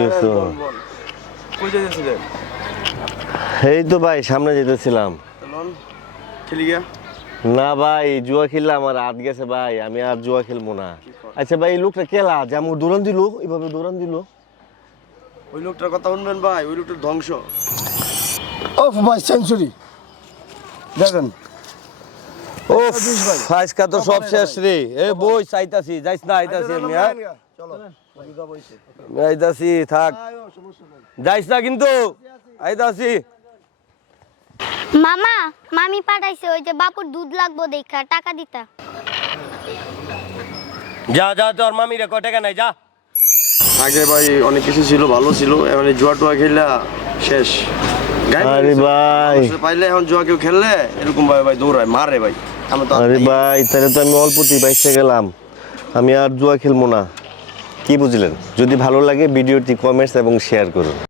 হয়েছে? বল, বল। কই যেতেছিলেন এই তো ভাই সামনে যেতেছিলাম। চলুন খেলি গিয়া? না ভাই জুয়া খেললে আমার হাত গেছে ভাই আমি আর জুয়া খেলব না। আচ্ছা ভাই এই লোকটা কেলা? যে আমার দৌড়ান দিল এইভাবে দৌড়ান দিল। ওই লোকটার কথা শুনবেন ভাই ওই লোকটার ধ্বংস। ওফ ভাই সেঞ্চুরি দেখেন ও আজকে তো সব শেষ রে। এ বই চাইতাছি যাইস না আইতাছি আমি হ্যাঁ? চলো। আইতাছি থাক। যাইস না কিন্তু। আইতাছি। মামা মামি পাঠাইছে ওই যে বাপুর দুধ লাগবো দেখা টাকা দিতা। যা যা তোর মামি রে কয় টাকা নাই যা। আগে ভাই অনেক কিছু ছিল ভালো ছিল এই জুয়া টুয়া খেললে শেষ। আরে ভাই। পাইলে এখন জুয়া কেউ খেললে এরকম ভাই ভাই দৌড়ায় মারে ভাই। আর। ভাই তাহলে তো আমি অল্পতেই বাইসে গেলাম। আমি আর জুয়া খেলব না। কি বুঝলেন? যদি ভালো লাগে ভিডিওটি কমেন্টস এবং শেয়ার করুন।